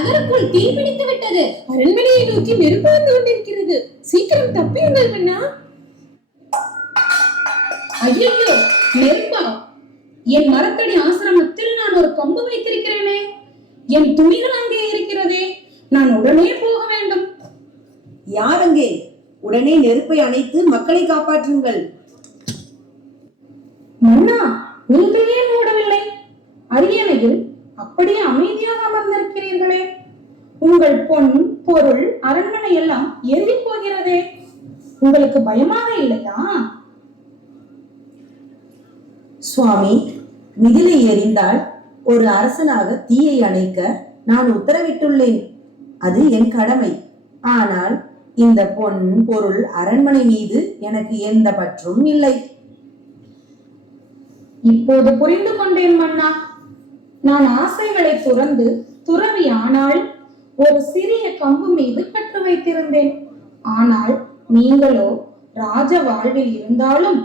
நகருக்குள் தீ பிடித்து விட்டது. அரண்மனையை நோக்கி நெருப்பு வந்து கொண்டிருக்கிறது. சீக்கிரம் தப்பியுங்கள் மன்னா. ஐயோ, நெருப்பா? என் மரத்தடி ஆசிரமத்தில் நான் ஒரு கம்பு வைத்திருக்கிறேனே. என் துணிகள் அங்கே இருக்கிறதே. நான் உடனே போக வேண்டும். யார் அங்கே? உடனே நெருப்பை அணைத்து மக்களை காப்பாற்றுங்கள். மன்னா, நீங்கள் ஏன் மூடவில்லை? அரியணையில் அப்படியே அமைதியாக அமர்ந்திருக்கிறீர்களே. உங்கள் பொன் பொருள் அரண்மனை எல்லாம் எரி போகிறதே. உங்களுக்கு பயமாக இல்லையா? சுவாமி, மிதிலை எரிந்தால் ஒரு அரசனாக தீயை அணைக்க நான் உத்தரவிட்டுள்ளேன். அது என் கடமை. ஆனால் இந்த பொன் பொருள் அரண்மனை மீது எனக்கு எந்த பற்றும் இல்லை. இப்போது புரிந்து கொண்டேன் மன்னா. நான் ஆசைகளை துறந்து துறவி ஆனால் ஒரு சிறிய கம்பு மீது பற்று வைத்திருந்தேன். ஆனால் நீங்களோ ராஜ வாழ்வில் இருந்தாலும்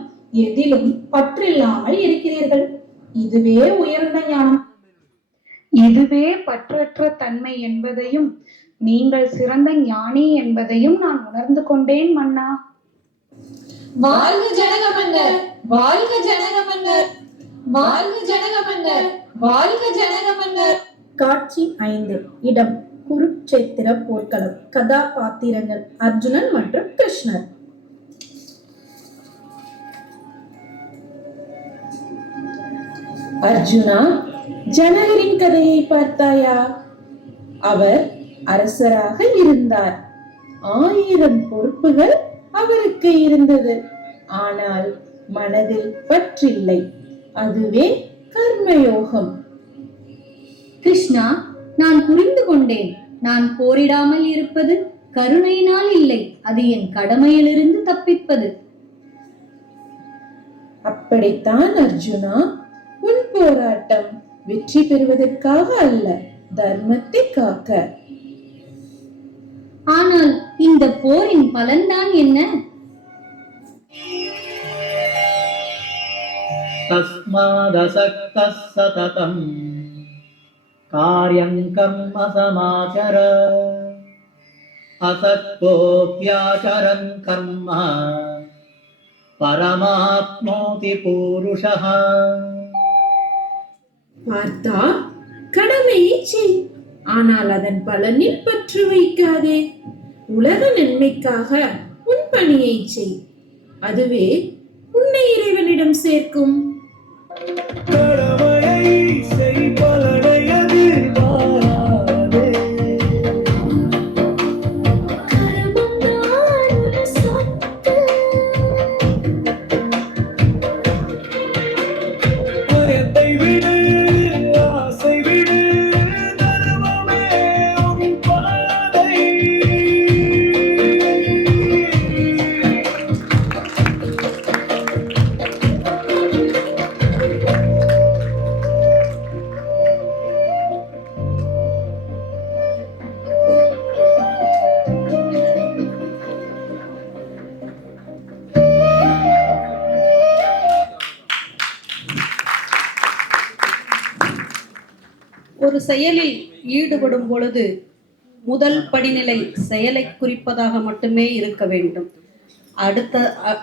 எதிலும் பற்றில்லாமல் இருக்கிறீர்கள். இதுவே உயர்ந்த ஞானம். இதுவே பற்றற்ற தன்மை என்பதையும் நீங்கள் சிறந்த ஞானி என்பதையும் நான் உணர்ந்து கொண்டேன் மன்னா. வாழ்க ஜனக மன்னர், வாழ்க ஜனக மன்னர், வாழ்க ஜனக மன்னர், வாழ்க ஜனக மன்னர். காட்சி 5. இடம் குருட்சேத்திர போர்க்களம். கதாபாத்திரங்கள் அர்ஜுனன் மற்றும் கிருஷ்ணர். அர்ஜுனா, ஜனகரின் கதையை பார்த்தாயா? அவர் அரசராக இருந்தார். 1000 பொறுப்புகள் அவருக்கு இருந்தது. ஆனால் மனதில் பற்றில்லை. அதுவே கர்மயோகம். கிருஷ்ணா, நான் புரிந்து கொண்டேன். நான் போரிடாமல் இருப்பது கருணையினால் இல்லை, அது என் கடமையிலிருந்து தப்பிப்பது. அப்படித்தான் அர்ஜுனா, உன் போராட்டம் வெற்றி பெறுவதற்காக அல்ல, தர்மத்தை காக்க. ஆனால் இந்த போரின் பலன்தான் என்ன? தஸ்மாதசக்தः சததம் கார்யம் கர்ம சமாச்சர அசக்தோப்யாசரன் கர்ம பரமாப்னோதி பூருஷः. பார்த்தா, கடமையை செய், ஆனால் அதன் பலனில் பற்று வைக்காதே. உலக நன்மைக்காக உன் பணியை செய். அதுவே உன்னை இறைவனிடம் சேர்க்கும். ஒரு செயலில் ஈடுபடும் பொழுது முதல் படிநிலை செயலை குறிப்பதாக மட்டுமே இருக்க வேண்டும்.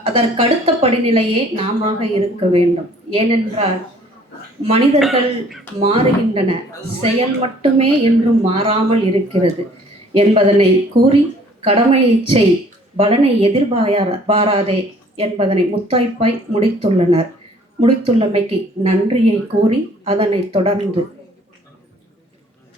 அதற்கடுத்த படிநிலையே நாம இருக்க வேண்டும். ஏனென்றால் மனிதர்கள் மாறுகின்றன, செயல் மட்டுமே என்றும் மாறாமல் இருக்கிறது என்பதனை கூறி, கடமையை செய், பலனை எதிர்பாராதே என்பதனை முத்தாய்ப்பாய் முடித்துள்ளமைக்கு நன்றியை கூறி அதனை தொடர்ந்து